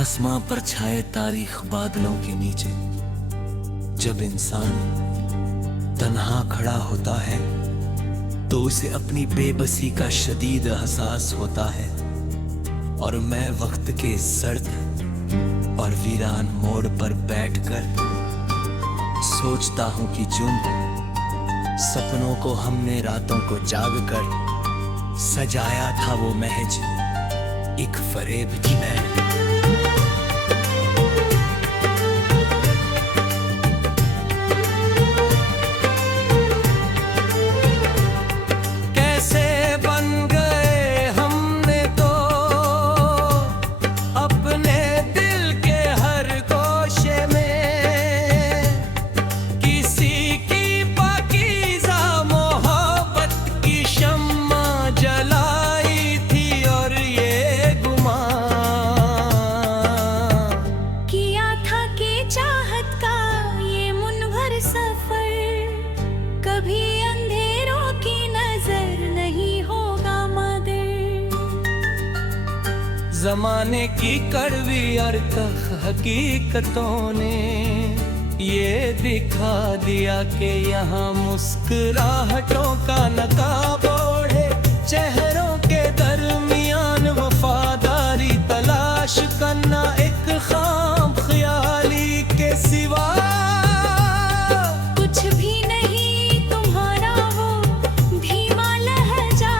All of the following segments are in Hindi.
आसमां पर छाए तारीख बादलों के नीचे जब इंसान तन्हा खड़ा होता है तो उसे अपनी बेबसी का शदीद एहसास होता है। और मैं वक्त के सर्द और वीरान मोड़ पर बैठकर सोचता हूं कि जुन सपनों को हमने रातों को जाग कर सजाया था वो महज एक फरेब थी। मैं कैसे बन गए हमने तो अपने दिल के हर गोशे में किसी की पाकीज़ा मोहब्बत की शम्मा जलाई थी। और ये गुमान किया था कि चाहत का ये मुनव्वर सफर कभी अंधेरों की नजर नहीं होगा मगर। जमाने की कड़वी और तख हकीकतों ने ये दिखा दिया कि यहाँ मुस्कुराहटों का नकाब ओढ़े चेहरों के दरमियान वफादारी तलाश करना एक खाम ख्याली के सिवा कुछ भी नहीं तुम्हारा वो धीमा लहजा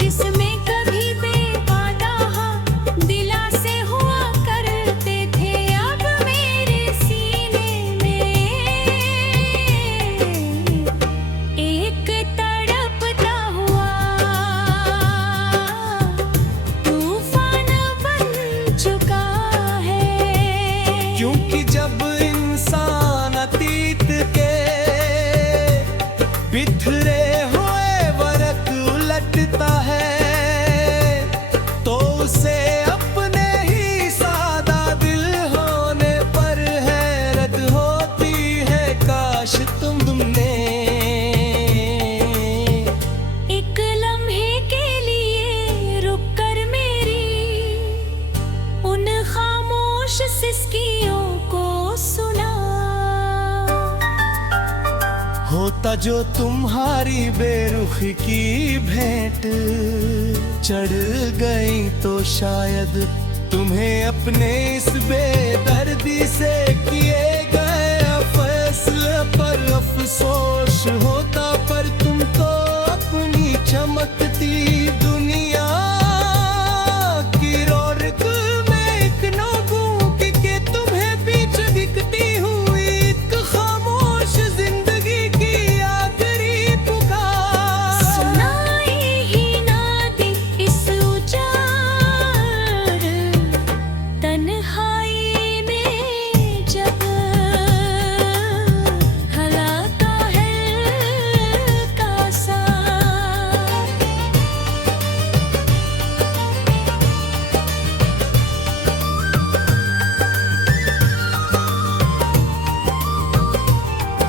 जिसमें कभी बेवादा दिलासे हुआ करते थे। अब मेरे सीने में एक तड़पता हुआ तूफान बन चुका है। क्योंकि जब इंसान अतीत के बिखरे हुए वरक उलटता है तो उसे अपने ही सादा दिल होने पर हैरत होती है। काश तुमने एक लम्हे के लिए रुक कर मेरी उन खामोश सिसकियों को सुना। होता जो तुम्हारी बेरुखी की भेंट चढ़ गई तो शायद तुम्हें अपने इस बेदर्दी से किए गए फैसले पर अफसोस होता। पर तुम तो अपनी चमकती दुनिया की रौनक में एक नोबू के तुम्हें पीछे दिखती हुई एक खामोश जिंदगी की आखिरी पुकार सुनाई ही ना दी इस उजाड़ तन्हाई में जब हलाका है का सा।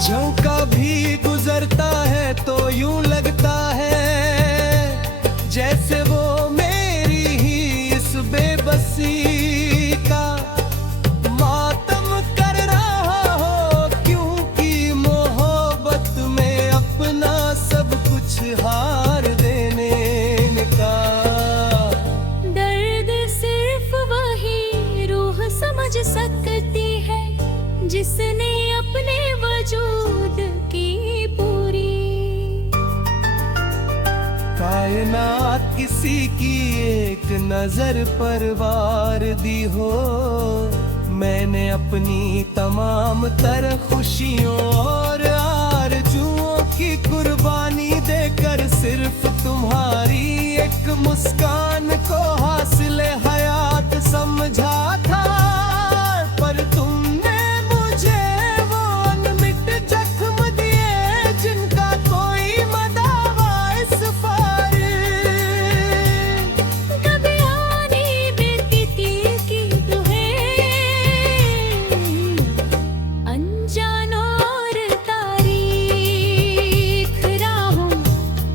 झोंका भी गुजरता है तो यूं लगता है जैसे वो मेरी ही इस बेबसी का मातम कर रहा हो। क्योंकि मोहब्बत में अपना सब कुछ हार देने का दर्द सिर्फ वही रूह समझ सकती है जिसने अपने वजूद की पूरी कायनात किसी की एक नजर पर वार दी हो। मैंने अपनी तमाम तर खुशियों और आरज़ुओं की कुर्बानी देकर सिर्फ तुम्हारी एक मुस्कान को हासिल हयात समझा था। पर तुमने मुझे वो अनमिट जख्म दिए जिनका कोई मदावा इस पार कभी आने बेटी तीर की दुहें अनजान और तारीख राहों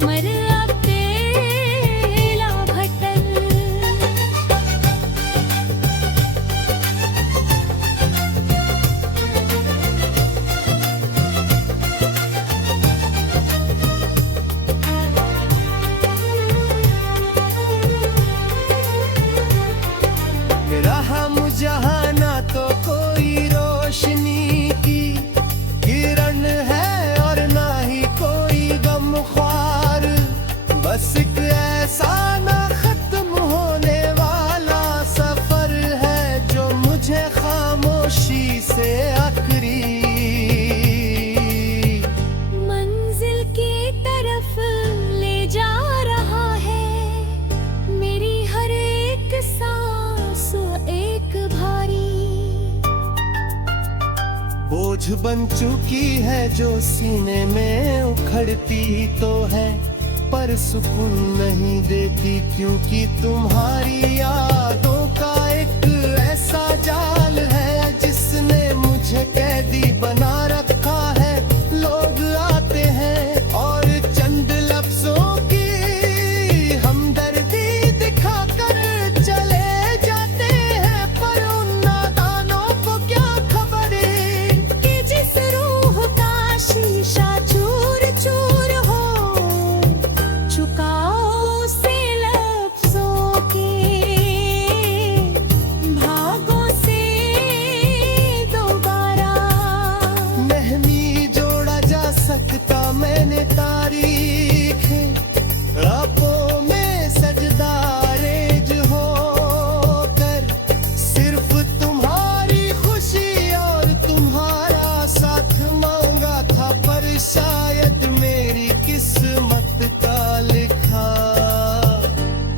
मर अकेला भटक बोझ बन चुकी है जो सीने में उखड़ती तो है, पर सुकून नहीं देती क्योंकि तुम्हारी यादों का एक ऐसा जाल है जिसने मुझे कैदी बना रखा है। लोग आते हैं और चंद लफ्जों की हमदर्दी दिखाकर चले जाते हैं, पर उन नादानों को क्या खबर कि जिस रूह का शीशा चूर चूर हो, चुकाओ से लफ्जों के भागों से दोबारा। नहीं जोड़ा जा सकता मैंने तारीख, रातों में सजदारेज होकर सिर्फ तुम्हारी खुशी और तुम्हारा साथ मांगा था, पर शायद मेरी किस्मत का लिखा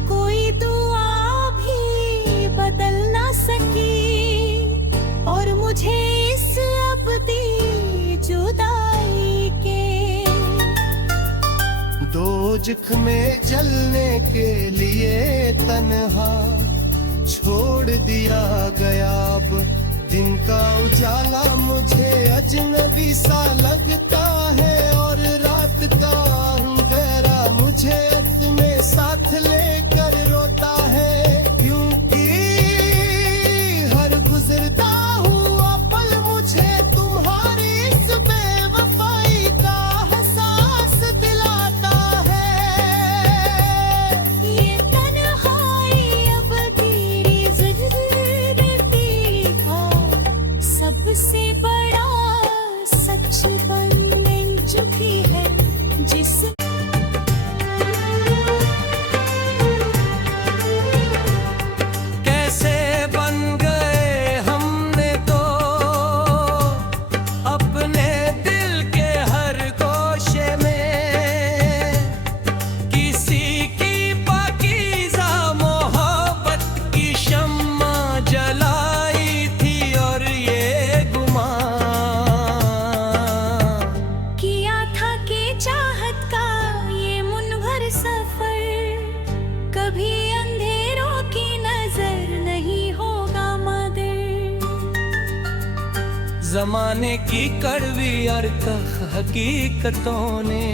कोई दुआ भी बदल ना सकी, और मुझे इस अबदी जुदाई के दोजख में जलने के लिए तन्हा छोड़ दिया गया। अब दिन का उजाला मुझे अजनबी सा लगता है, और रात का अंधेरा मुझे अपने साथ लेकर रोता है, क्योंकि हर गुजरता हुआ पल मुझे तुम्हारी इस बेवफाई का एहसास दिलाता है। ये तन्हाई अब तेरी जिंदगी का सबसे बड़ा सच बन चुकी है, जिस कैसे बन गए हमने तो अपने दिल के हर गोशे में, किसी की पाकीज़ा मोहब्बत की शम्मा जलाई थी, और ये गुमान किया था कि चाहत का ये मुनव्वर सफर कभी अंधेरों की नजर नहीं होगा मगर। जमाने की कड़वी और तख हकीकतों ने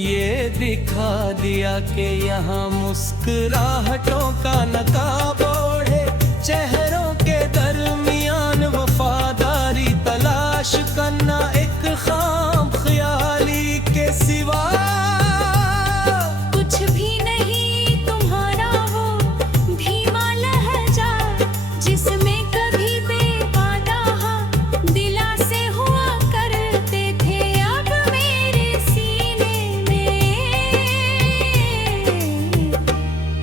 ये दिखा दिया कि यहाँ मुस्कुराहटों का नकाब ओढ़े चेहरों के दरमियान वफादारी तलाश करना एक खाम ख्याली के सिवा कुछ भी नहीं तुम्हारा वो धीमा लहजा, जिसमें कभी बेवादा दिलासे हुआ करते थे, अब मेरे सीने में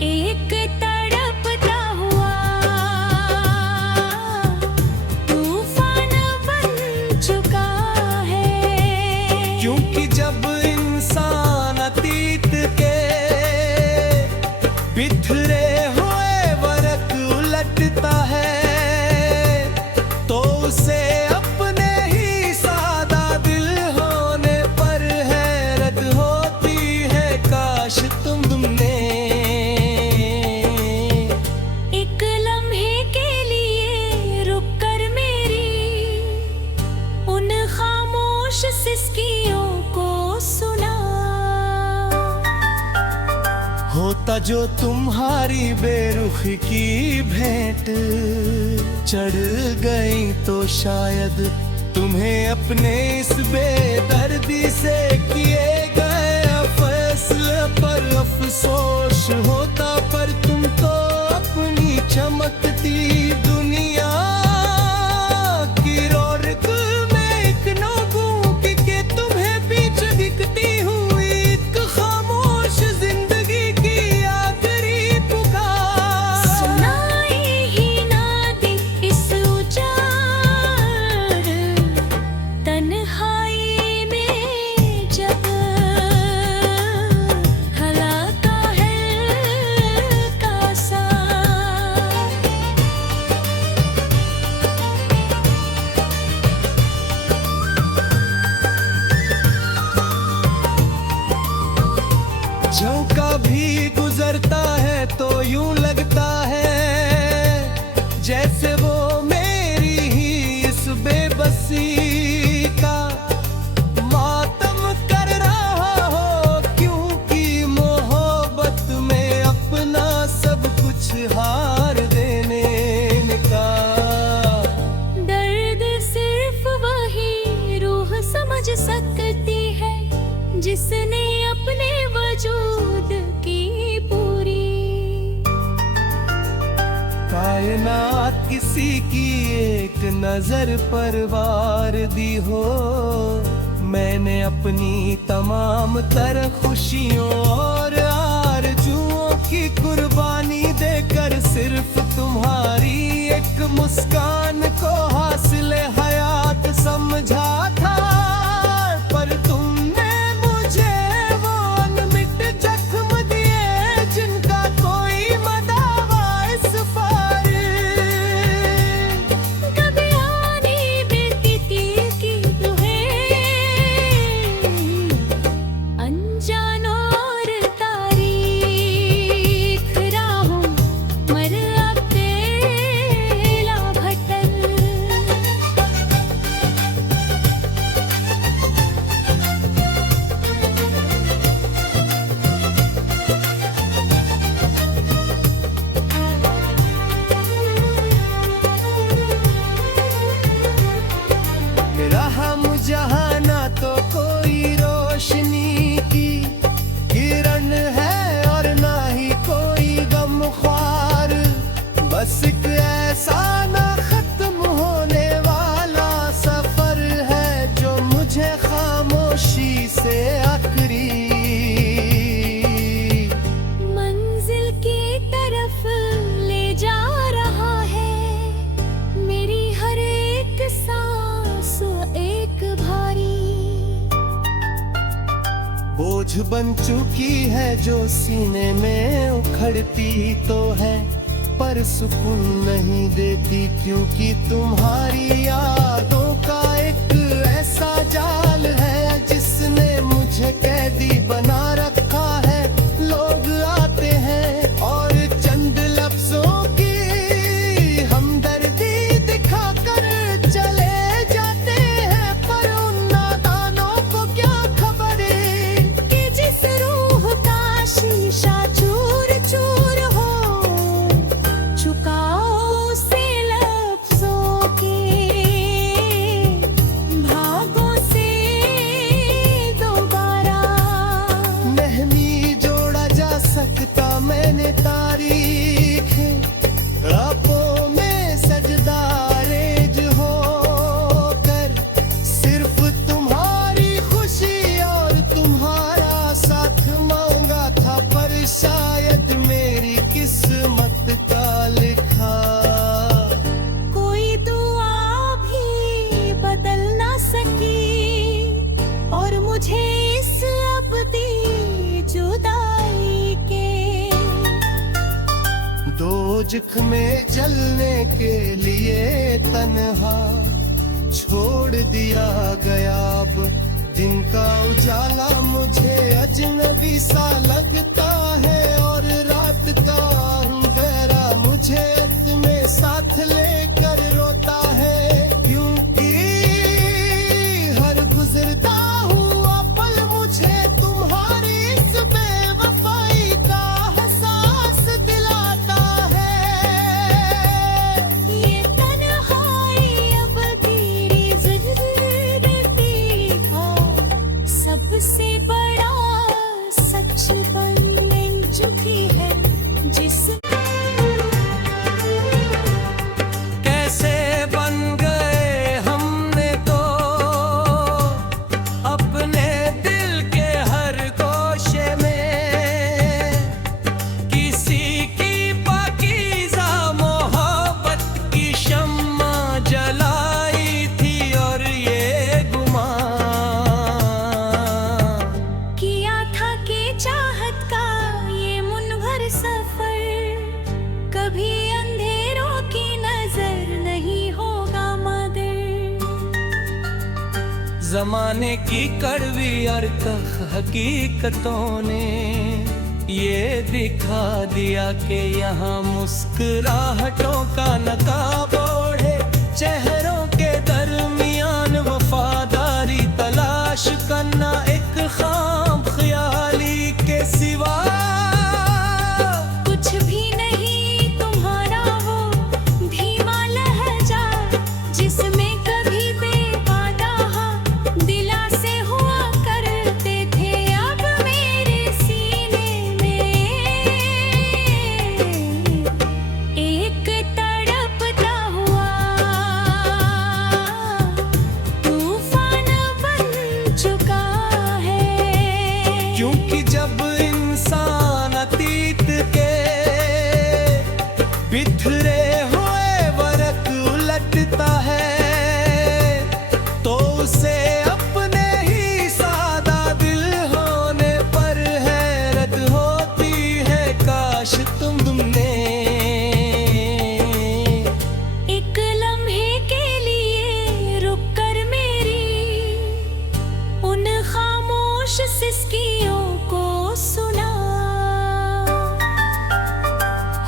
एक तड़पता हुआ तूफान बन चुका है। क्योंकि जब इंसान अतीत के बिखरे हुए वरक उलटता है, तो उसे अपने ही सादा दिल होने पर हैरत होती है। काश तुमने एक लम्हे के लिए रुक कर मेरी उन खामोश सिसकियों को सुना। होता जो तुम्हारी बेरुखी की भेंट चढ़ गई, तो शायद तुम्हें अपने इस बेदर्दी से किए गए फैसले पर अफसोस होता, पर तुम तो अपनी चमकती दुनिया की रौनक में एक नोबू के तुम्हें बीच दिखती हुई एक खामोश जिंदगी की आखिरी पुकार सुनाई ही ना दी इस उजाड़ तन्हाई में जब झोंका भी गुजरता है तो यूं लगता है जैसे वो मेरी ही इस बेबसी का मातम कर रहा हो, क्योंकि मोहब्बत में अपना सब कुछ हार देने का। दर्द सिर्फ वही रूह समझ सकती है जिसने अपने वजूद की पूरी कायनात किसी की एक नजर पर वार दी हो। मैंने अपनी तमाम तर खुशियों और आरज़ुओं की कुर्बानी देकर सिर्फ तुम्हारी एक मुस्कान को हासिल हयात समझा था, पर तुमने मुझे वो अनमिट जख्म दिए जिनका कोई मदावा इस पार। कभी आने बेती की तुम्हें अनजानों और तारीख राहों मर अकेला भटक। रहा मुझे ना तो कोई रोशनी की किरण है और ना ही कोई गमख्वार, बस एक ऐसा ना खत्म होने वाला सफर है जो मुझे खामोशी से आखिरी मंजिल की तरफ ले जा रहा है। मेरी हर एक सांस एक भारी बोझ बन चुकी है जो सीने में उखड़ती तो है, पर सुकून नहीं देती क्योंकि तुम्हारी यादों का एक ऐसा जाल है जिसने मुझे कैदी बना रखा है। लोग आते हैं और चंद लफ्जों की हमदर्दी दिखाकर चले जाते हैं, पर उन नादानों को क्या खबर कि जिस रूह का शीशा चूर चूर हो, चुकाओ उसे लफ्जों के भागों से दोबारा। नहीं जोड़ा जा सकता मैंने तारीख रातों में सजदारेज होकर, सिर्फ तुम्हारी खुशी और तुम्हारा साथ मांगा था, पर शायद मेरी किस्मत का लिखा कोई दुआ भी बदल ना सकी और मुझे इस अबदी जुदाई के दोजख में जलने के लिए तन्हा छोड़ दिया गया। अब दिन का उजाला मुझे अजनबी सा लगता है और रात का अंधेरा मुझे अपने साथ लेकर रोता है, क्योंकि हर गुजरता हुआ पल मुझे तुम्हारी इस बेवफाई का एहसास दिलाता है। ये तन्हाई अब तेरी जिंदगी का सबसे बड़ा सच बन चुकी है, जिस कैसे बन गए हमने तो अपने दिल के हर गोशे में किसी की पाकीज़ा मोहब्बत की शम्मा जलाई थी, और ये गुमान किया था कि चाहत का ये मुनव्वर सफर कभी अंधेरों की नजर नहीं होगा मगर। जमाने की कड़वी और तख हकीकतों ने ये दिखा दिया कि यहाँ मुस्कुराहटों का नकाब ओढ़े चेहरों के दरमियान वफादारी तलाश करना एक खाम ख्याली के सिवा कुछ भी नहीं तुम्हारा वो धीमा लहजा जिसमें कभी बेवादा दिलासे हुआ करते थे अब मेरे सीने में एक तड़पता हुआ तूफान बन चुका है। क्योंकि जब इंसान अतीत के बिखरे हुए वरक उलटता है तो उसे अपने ही सादा दिल होने पर हैरत होती है। काश तुमने एक लम्हे के लिए रुक कर मेरी उन खामोश सिसकियों को सुना।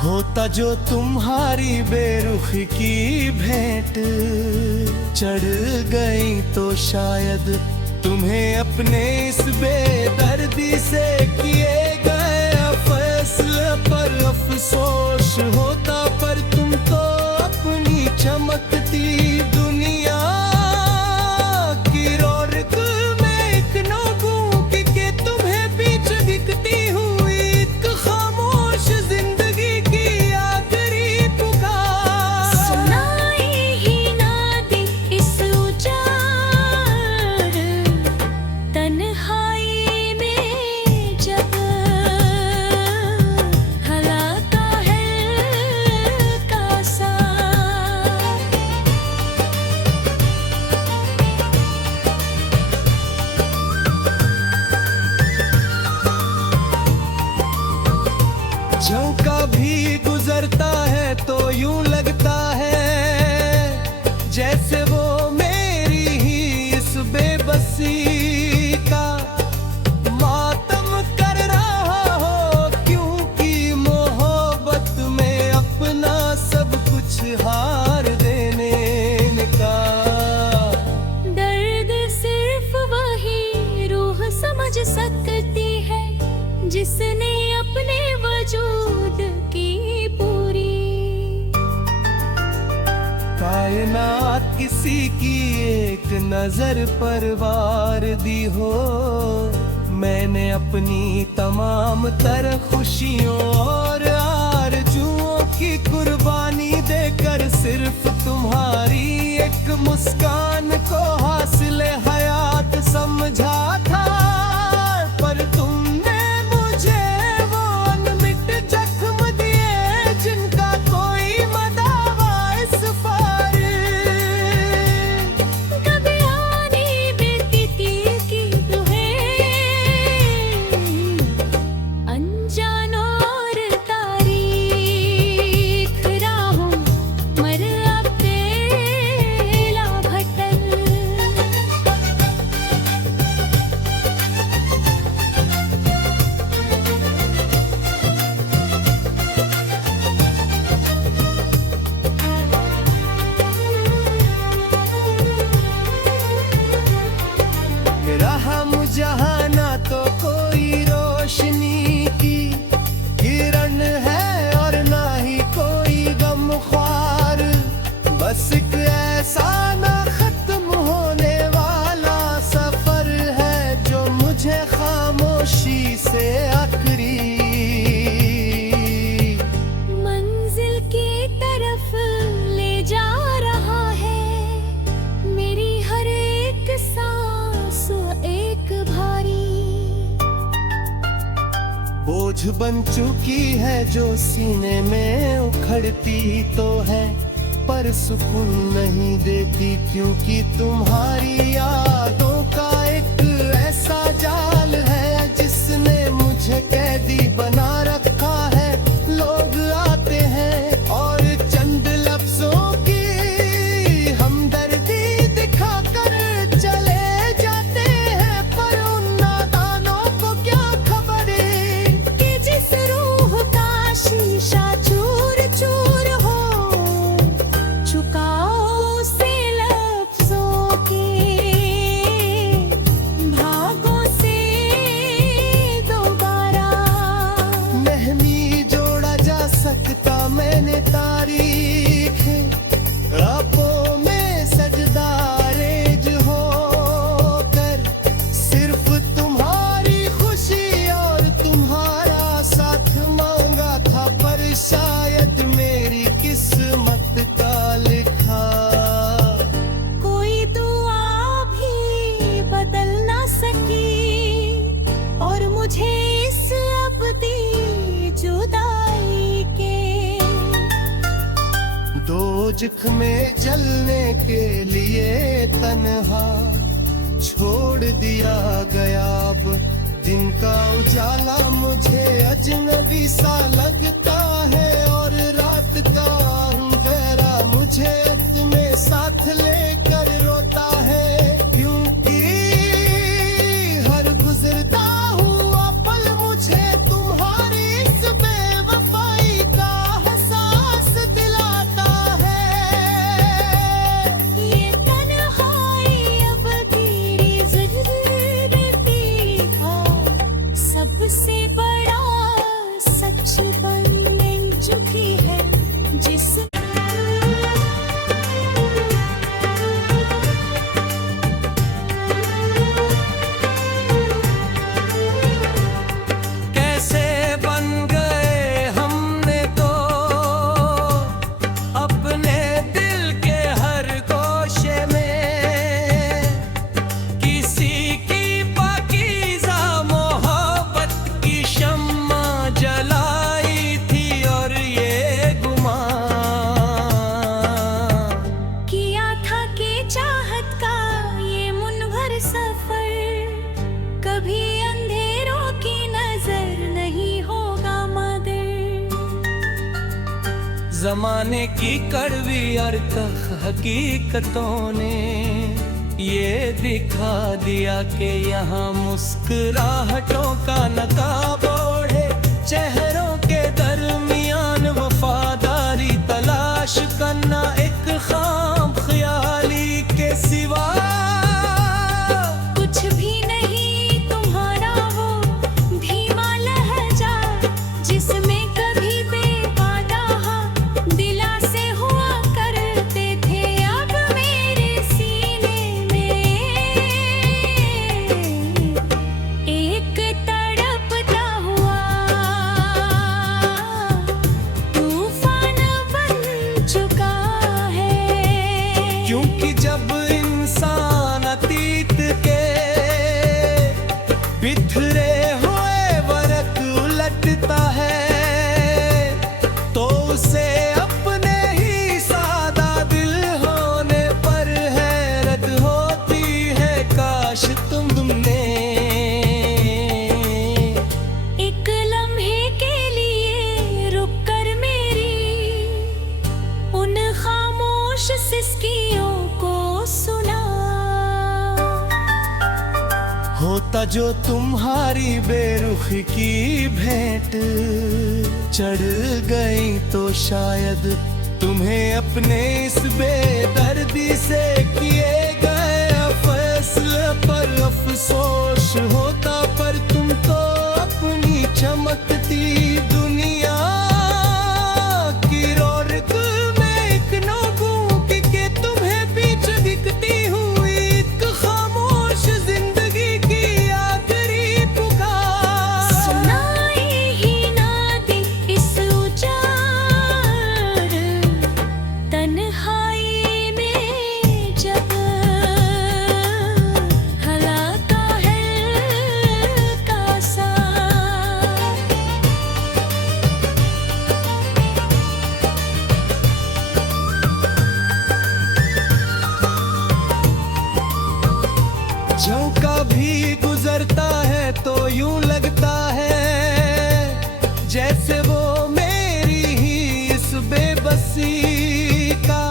होता जो तुम्हारी बेरुखी की भेंट चढ़ गई तो शायद तुम्हें अपने इस बेदर्दी से किए गए फैसले पर अफसोस होता, पर तुम तो अपनी चमकती दुनिया की रौनक में एक नोबूक के तुम्हें पीछे दिखती हुई एक खामोश जिंदगी की आखिरी पुकार सुनाई ही ना दी इस उजाड़ तन्हाई में जब हलाका है का सा। झोंका भी गुजरता है तो यूं लगता है जैसे वो मेरी ही इस बेबसी का मातम कर रहा हो, क्योंकि मोहब्बत में अपना सब कुछ हार देने का दर्द सिर्फ वही रूह समझ सकती है जिसने अपने वजूद की पूरी कायनात किसी की एक नजर पर वार दी हो। मैंने अपनी तमाम तर खुशियों और आरजुओं की कुर्बानी देकर सिर्फ तुम्हारी एक मुस्कान को हासिल हयात समझा था, पर तुमने मुझे वो अनमिट जख्म दिए जिनका कोई मदावा इस पार कभी आनी बेटी की दुहें अनजान और तारीख राहों मर अब बेला भटक। रहा मुझे ना तो कोई रोशनी की किरण है और ना ही कोई गमख्वार, बस एक ऐसा ना खत्म होने वाला सफर है जो मुझे खामोशी से आखिरी मंजिल की तरफ ले जा रहा है। मेरी हर एक सांस एक भारी बोझ बन चुकी है जो सीने में उखड़ती तो है, पर सुकून नहीं देती क्योंकि तुम्हारी यादों का एक ऐसा जाल है जिसने मुझे कैदी बना रखा है। लोग आते हैं और चंद लफ्जों की हमदर्दी दिखाकर चले जाते हैं, पर उन नादानों को क्या खबर कि जिस मुझे इस अबदी जुदाई के। दोजख में जलने के लिए तन्हा छोड़ दिया गया। अब दिन का उजाला मुझे अजनबी सा लगता है और रात का अंधेरा मुझे अपने साथ लेकर रोता है। क्योंकि हर गुजरता हुआ पल मुझे तुम्हारी इस बेवफाई का एहसास दिलाता है। ये तन्हाई अब तेरी ज़िंदगी का सबसे बड़ा सच बन चुकी है। जिस कैसे बन गए हमने तो अपने दिल के हर गोशे में किसी की पाकीज़ा मोहब्बत की शम्मा जलाई थी। और ये गुमान किया था कि चाहत का ये मुनव्वर सफर कभी अंधेरों की नजर नहीं होगा मगर। जमाने की कड़वी और तख हकीकतों ने ये दिखा दिया कि यहाँ मुस्कुराहटों का नकाब ओढ़े चेहरों के दरमियान वफादारी तलाश करना एक खाम ख्याली के सिवा कुछ भी नहीं तुम्हारा वो धीमा लहजा जिसमें कभी बेवादा दिलासे हुआ करते थे। अब मेरे सीने में एक तड़पता हुआ तूफान बन चुका है। क्योंकि जब इंसान अतीत के बिखरे हुए वरक उलटता है तो उसे अपने ही सादा दिल होने पर हैरत होती है। काश तुमने एक लम्हे के लिए रुक कर मेरी उन खामोश सिसकियों को सुना। होता जो तुम्हारी बेरुखी की भेंट चढ़ गई तो शायद तुम्हें अपने इस बेदर्दी से किए गए फैसले पर अफसोस होता। पर तुम तो अपनी चमकती दुनिया की रौनक में एक नोगू के तुम्हें बीच दिखती हुई एक खामोश जिंदगी की आखिरी पुकार सुनाई ही ना दी इस उजाड़ तन्हाई में जब हलाका हल्का सा। झोंका भी गुजरता है तो यूं लगता है जैसे वो मेरी ही इस बेबसी का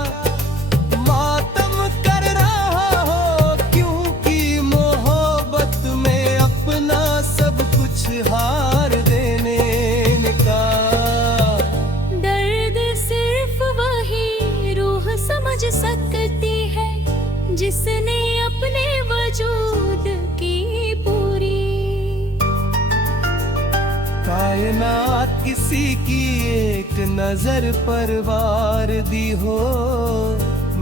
मातम कर रहा हो। क्योंकि मोहब्बत में अपना सब कुछ हार देने का दर्द सिर्फ वही रूह समझ सकती है जिसने अपने वजूद की पूरी कायनात किसी की एक नजर पर वार दी हो।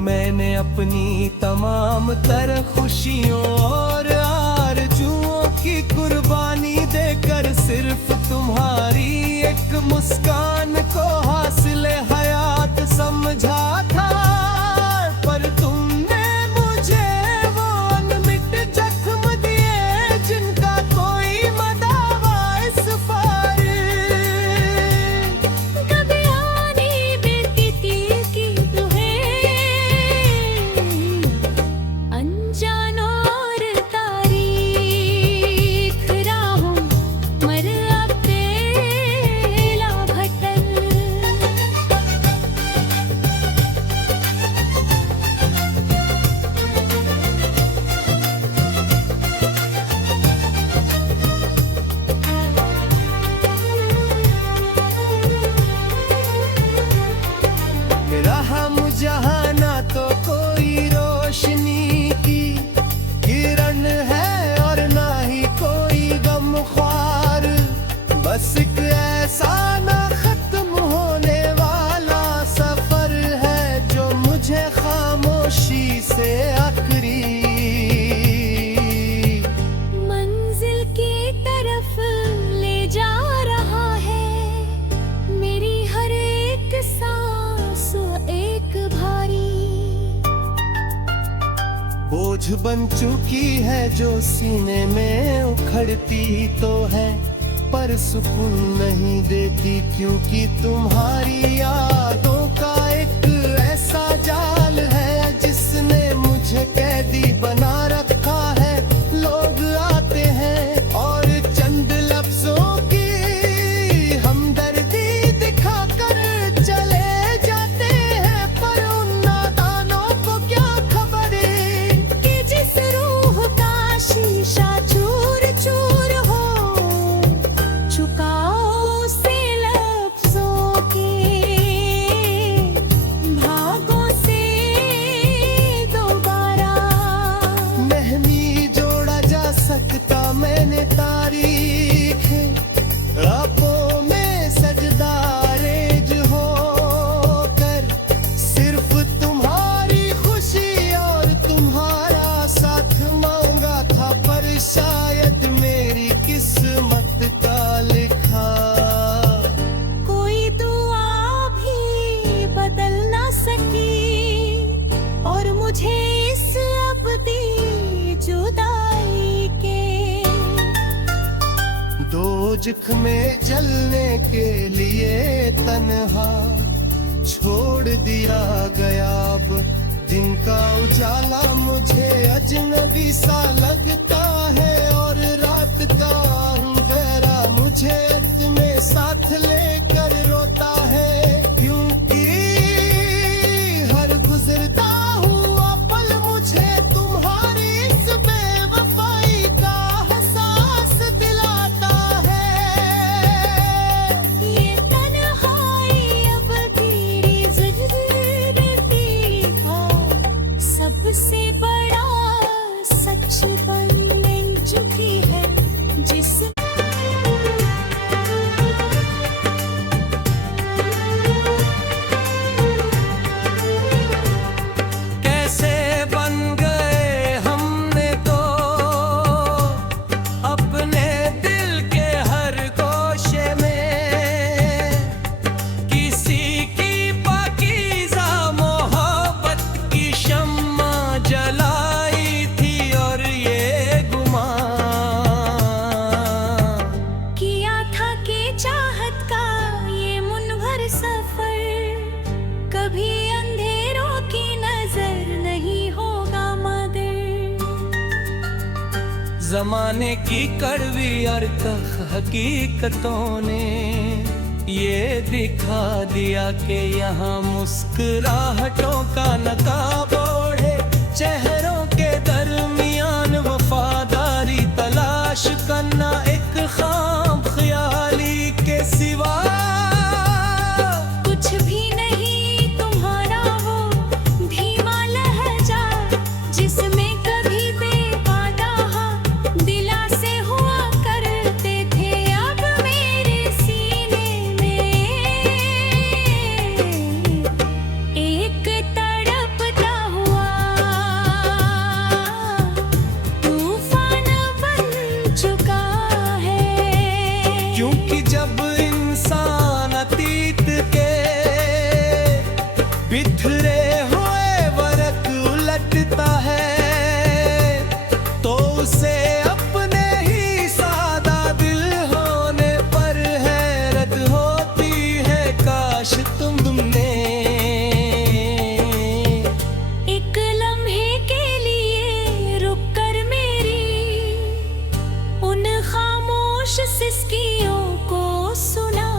मैंने अपनी तमाम तर खुशियों और आरजुओं की कुर्बानी देकर सिर्फ तुम्हारी एक मुस्कान को हासिल हयात समझा था। पर तुमने मुझे वो अनमिट जख्म दिए जिनका कोई मदावा बन चुकी है जो सीने में उखड़ती तो है, पर सुकून नहीं देती क्योंकि तुम्हारी यादों का एक ऐसा जाल है जिसने मुझे कैदी बना रखा है। लोग आते हैं और चंद लफ्जों की हमदर्दी दिखाकर चले जाते हैं, पर उन नादानों को क्या खबर है कि जिस रूह का शीशा चूर चूर हो, झुकाओ से लफ्जों के भागों से दोबारा। नहीं जोड़ा जा सकता मैंने तारीख, रातों में सजदारेज होकर सिर्फ तुम्हारी खुशी और तुम्हारा साथ मांगा था, पर शायद मेरी किस्मत का लिखा कोई दुआ भी बदल ना सकी, और मुझे इस अबदी जुदाई के दोजख में जलने के लिए तन्हा छोड़ दिया गया। अब दिन का उजाला मुझे अजनबी सा लगता है, और रात का अंधेरा मुझे अपने साथ लेकर रोता है, क्योंकि हर गुजरता हुआ पल मुझे तुम्हारी इस बेवफाई का एहसास दिलाता है। ये तन्हाई अब तेरी ज़िंदगी का सबसे बड़ा सच बन चुकी है, जिस कैसे बन गए हमने तो अपने दिल के हर गोशे में, किसी की पाकीज़ा मोहब्बत की शम्मा जलाई थी, और ये गुमान किया था कि चाहत का ये मुनव्वर सफर कभी अंधेरों की नजर नहीं होगा मगर। जमाने की कड़वी और तख हकीकतों ने ये दिखा दिया कि यहाँ मुस्कुराहटों का नकाब ओढ़े चेहरों के दरमियान वफादारी तलाश करना एक खाम ख्याली के सिवा कुछ भी नहीं तुम्हारा वो धीमा लहजा, जिसमें कभी बेवादा दिलासे हुआ करते थे, अब मेरे सीने में एक तड़पता हुआ तूफान बन चुका है। क्योंकि जब इंसान अतीत के बिखरे हुए वरक उलटता है, तो उसे अपने ही सादा दिल होने पर हैरत होती है। काश तुमने एक लम्हे के लिए रुक कर मेरी उन खामोश सिसकियों को सुना।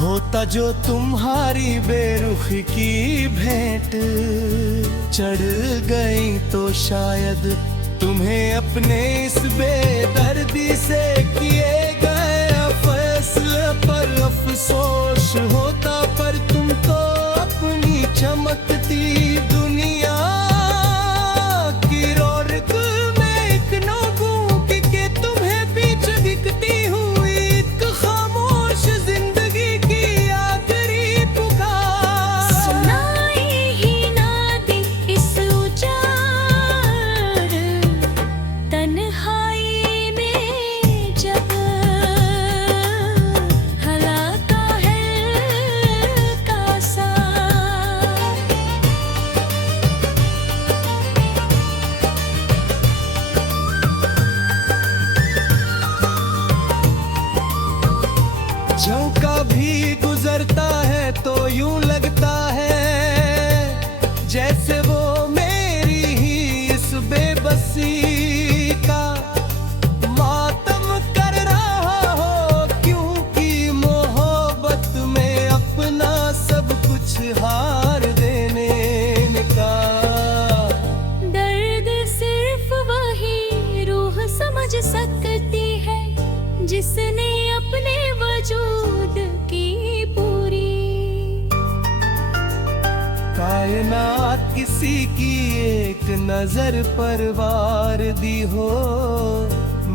होता जो तुम्हारी बेरुखी की भेंट चढ़ गई, तो शायद तुम्हें अपने इस बेदर्दी से किए गए फैसले पर अफसोस होता, पर तुम तो अपनी चमकती दुनिया की रौनक में एक नोबू के तुम्हें पीछे दिखती हुई एक खामोश जिंदगी की आखिरी पुकार सुनाई ही ना दी इस उजाड़ तन्हाई का भी गुजरता है तो यूं लगता है जैसे वो मेरी ही इस बेबसी का मातम कर रहा हो, क्योंकि मोहब्बत में अपना सब कुछ हार देने का। दर्द सिर्फ वही रूह समझ सकती है जिसने अपने वजूद की पूरी कायनात किसी की एक नजर पर वार दी हो।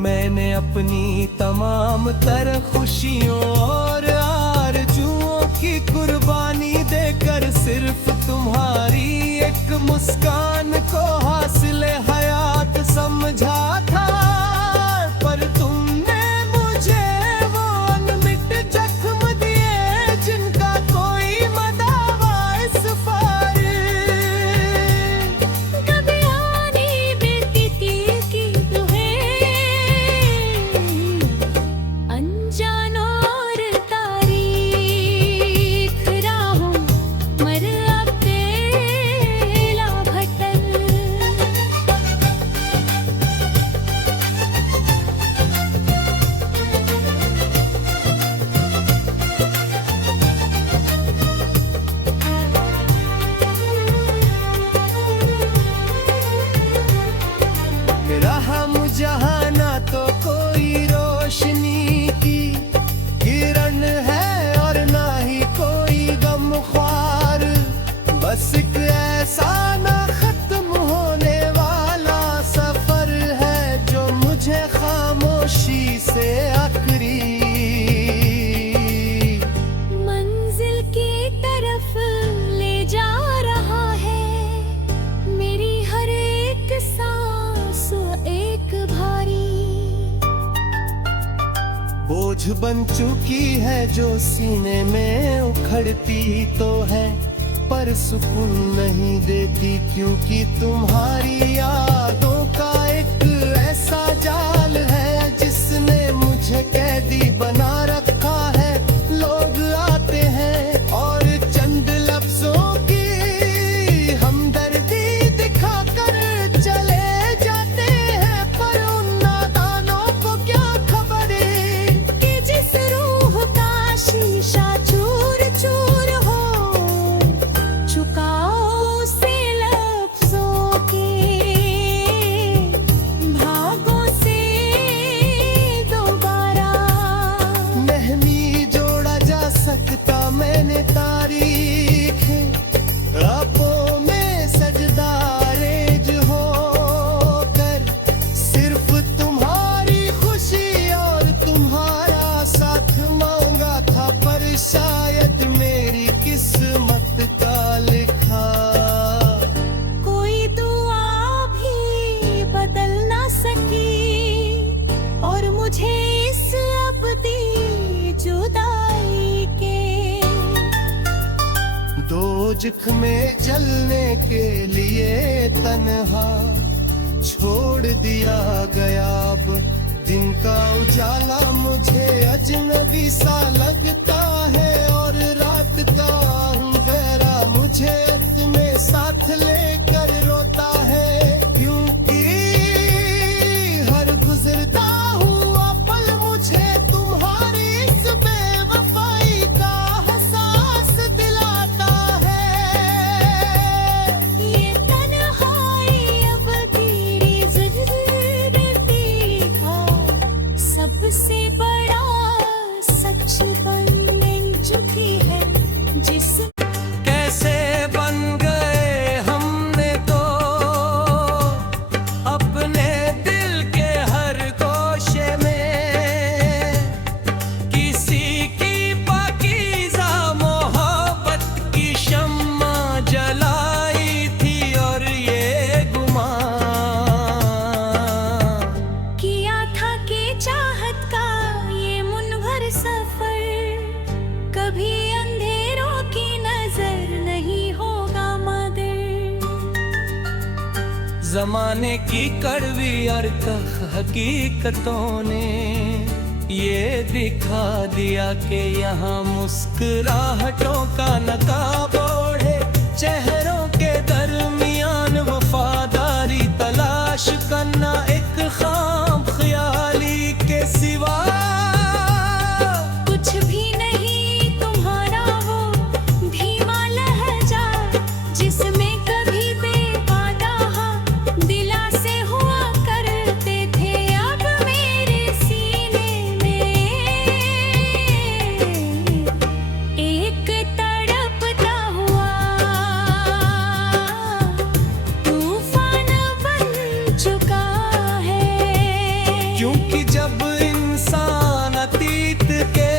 मैंने अपनी तमाम तर खुशियों और आरज़ुओं की कुर्बानी देकर सिर्फ तुम्हारी एक मुस्कान को हासिल हयात समझा था, पर तुमने मुझे वो अनमिट जख्म दिए जिनका कोई मदावा इस पार। कभी आने बेटी की दुहें अनजान और तारीख राहों मर अकेला भटक। मेरा हम जहाँ ना तो कोई रोशनी की किरण है और ना ही कोई गमख्वार, बस एक ऐसा ना खत्म होने वाला सफर है जो मुझे खामोशी से आखिरी मंजिल की तरफ ले जा रहा है। मेरी हर एक सांस एक भारी बोझ बन चुकी है जो सीने में उखड़ती तो है, पर सुकून नहीं देती क्योंकि तुम्हारी यादों का एक ऐसा जाल है जिसने मुझे कैदी बना रखा है। लोग आते हैं और चंद लफ्जों की हमदर्दी दिखाकर चले जाते हैं, पर उन नादानों को क्या खबर कि जिस रूह का शीशा चूर चूर हो, झुकाओ से लफ्जों के भागों से दोबारा। नहीं जोड़ा जा सकता मैंने तारीख रातों में सजदारेज होकर, सिर्फ तुम्हारी खुशी और तुम्हारा साथ मांगा था, पर शायद मेरी किस्मत का लिखा कोई दुआ भी बदल ना सकी और मुझे इस अबदी जुदाई के दोजख में जलने के लिए तन्हा छोड़ दिया गया। अब दिन का उजाला मुझे अजनबी सा लगता है और रात का अंधेरा मुझे अपने साथ लेकर रोता है, क्योंकि हर गुजरता हुआ पल मुझे तुम्हारी इस बेवफाई का एहसास दिलाता है। ये तन्हाई अब तेरी ज़िंदगी का सबसे बड़ा सच बनने चुकी है। जिस कैसे बन गए हमने तो अपने दिल के हर गोशे में, किसी की पाकीज़ा मोहब्बत की शम्मा जलाई थी और ये गुमान किया था कि चाहत का ये मुनव्वर सफर कभी अंधेरों की नजर नहीं होगा मगर। जमाने की कड़वी और तख हकीकतों ने ये दिखा दिया कि यहाँ मुस्कुराहटों का नकाब ओढ़े चेहरों के दरमियान वफादारी तलाश करना एक खाम ख्याली के सिवा कुछ भी नहीं तुम्हारा वो धीमा लहजा जिसमें कभी बेवादा दिलासे हुआ करते थे अब मेरे सीने में एक तड़पता हुआ तूफान बन चुका है। क्योंकि जब इंसान अतीत के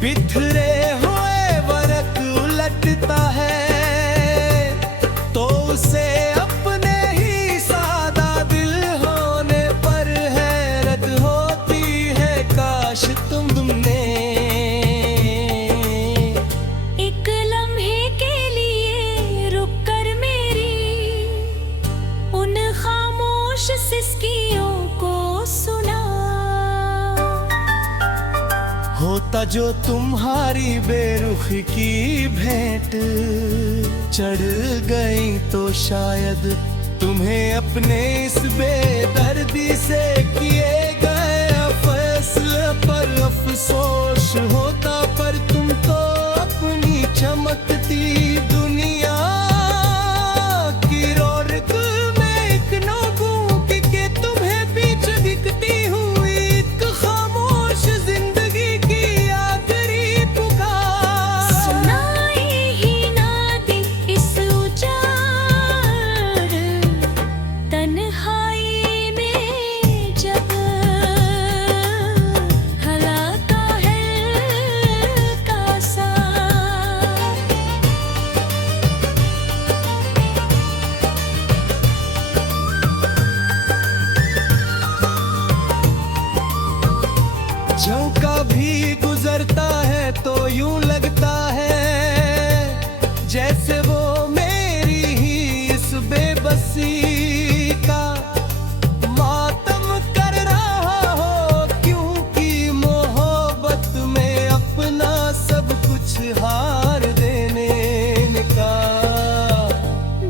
बिखरे हुए वरक उलटता है तो उसे अपने ही सादा दिल होने पर हैरत होती है। काश तुमने एक लम्हे के लिए रुक कर मेरी उन खामोश सिसकियों को सुना। होता जो तुम्हारी बेरुखी की भेंट चढ़ गई तो शायद तुम्हें अपने इस बेदर्दी से किए गए फैसले पर अफसोस होता, पर तुम तो अपनी चमकती दुनिया की रौनक में एक नोगू के तुम्हें बीच दिखती हुई एक खामोश जिंदगी की आखिरी पुकार सुनाई ही ना दी इस उजाड़ तन्हाई में जब हलाता है का सा। झोंका भी गुजरता है तो यूं लगता है जैसे वो मेरी ही इस बेबसी का मातम कर रहा हो, क्योंकि मोहब्बत में अपना सब कुछ हार देने का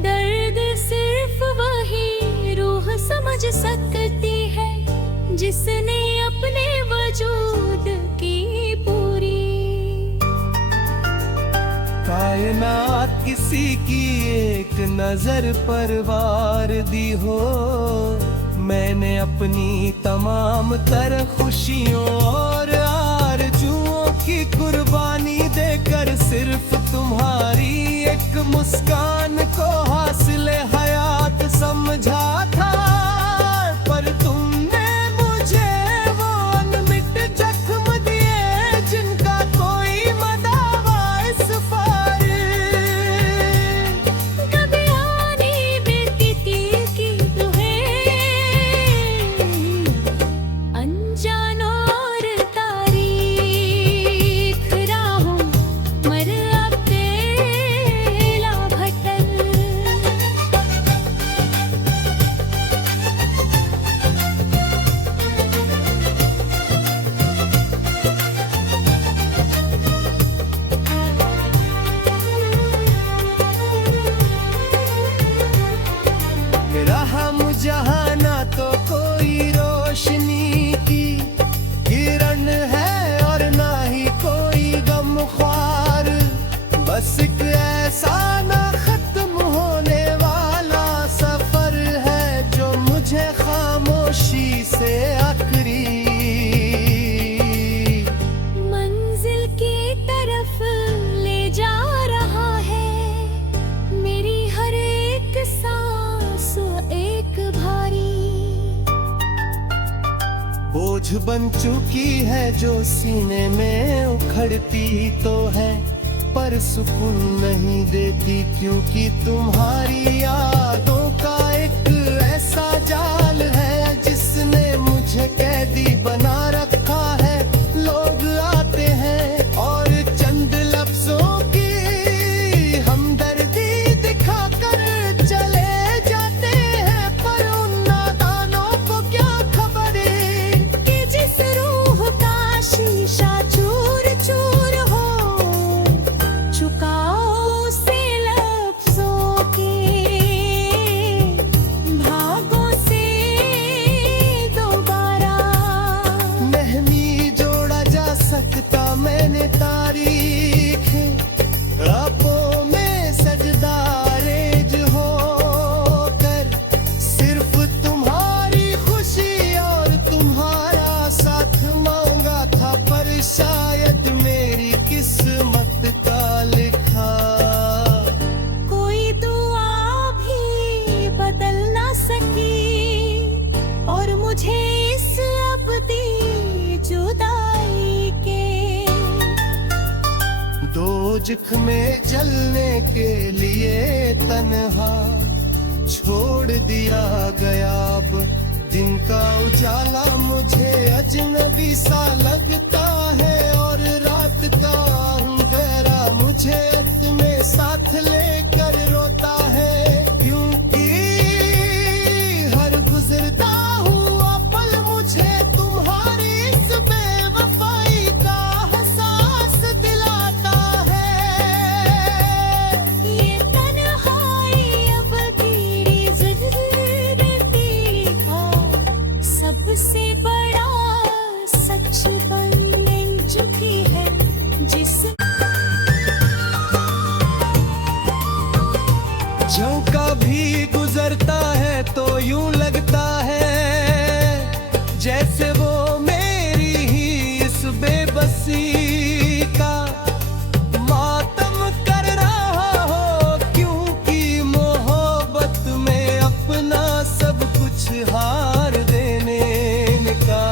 दर्द सिर्फ वही रूह समझ सकती है जिसने अपने वजूद की पूरी कायनात किसी की एक नजर पर वार दी हो। मैंने अपनी तमाम तर खुशियों और आरजुओं की कुर्बानी देकर सिर्फ तुम्हारी एक मुस्कान को हासिल हयात समझा था, पर तुमने मुझे वो अनमिट जख्म दिए जिनका कोई मदावा इस पार कभी आने बेती की तुम्हें अनजानो और तारीख राहों मर अकेला भटक। रहा मुझहाना तो कोई रोशनी की किरण है और ना ही कोई गम ख्वार, बस एक ऐसा ना खत्म होने वाला सफर है जो मुझे खामोशी से आखिरी मंजिल की तरफ ले जा रहा है मेरी हर एक सांस एक भारी बोझ बन चुकी है जो सीने में उखड़ती तो है, पर सुकून नहीं देती क्योंकि तुम्हारी यादों का एक ऐसा जाल है जिसने मुझे कैदी बना रखा है। लोग आते हैं और चंद लफ्जों की हमदर्दी दिखाकर चले जाते हैं, पर उन नादानों को क्या खबर कि दोजख में जलने के लिए तन्हा छोड़ दिया गया। अब दिन का उजाला मुझे अजनबी सा लगता है और रात का अंधेरा मुझे अपने साथ लेकर रोता है। क्योंकि हर गुजरता हुआ पल मुझे तुम्हारी इस बेवफाई का एहसास दिलाता है। ये तन्हाई अब तेरी जिंदगी का सबसे बड़ा सच बन चुकी है, जिस झोंका भी गुजरता है तो यूं लगता है जैसे वो मेरी ही इस बेबसी का मातम कर रहा हो। क्योंकि मोहब्बत में अपना सब कुछ हार देने का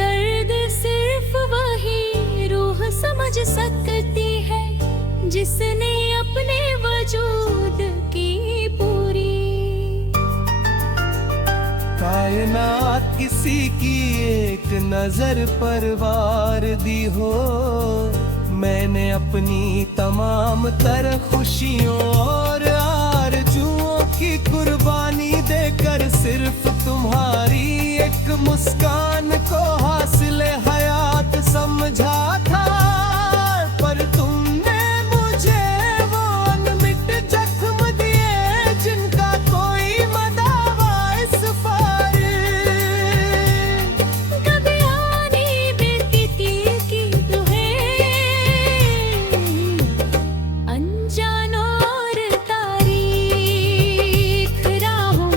दर्द सिर्फ वही रूह समझ सकती है, जिसने अपने वजूद की पूरी कायनात किसी की एक नजर पर वार दी हो। मैंने अपनी तमाम तर खुशियों और आरजुओं की कुर्बानी देकर सिर्फ तुम्हारी एक मुस्कान को हासिल हयात समझा था। पर तुमने मुझे वो अनमिट जख्म दिए जिनका कोई मदावा इस पार। कभी आने बेती की तुम्हें अनजानो और तारीख राहों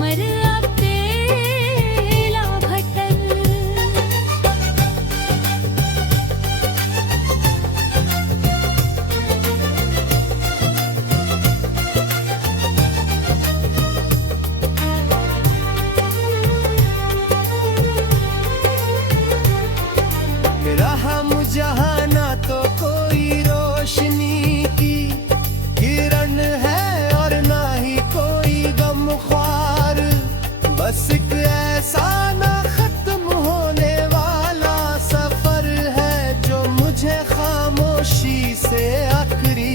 मर अकेला भटक। रहा मुझे ना तो कोई रोशनी की किरण है और ना ही कोई गमख्वार। बस एक ऐसा ना खत्म होने वाला सफर है जो मुझे खामोशी से आखिरी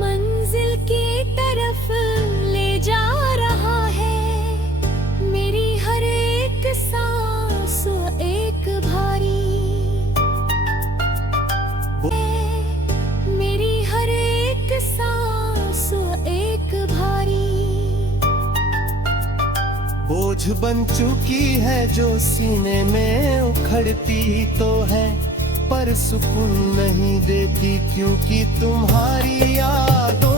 मंजिल की तरफ ले जा रहा है। मेरी हर एक सांस एक भारी, मेरी हर एक सांस एक भारी बोझ बन चुकी है जो सीने में उखड़ती तो है, पर सुकून नहीं देती क्योंकि तुम्हारी यादों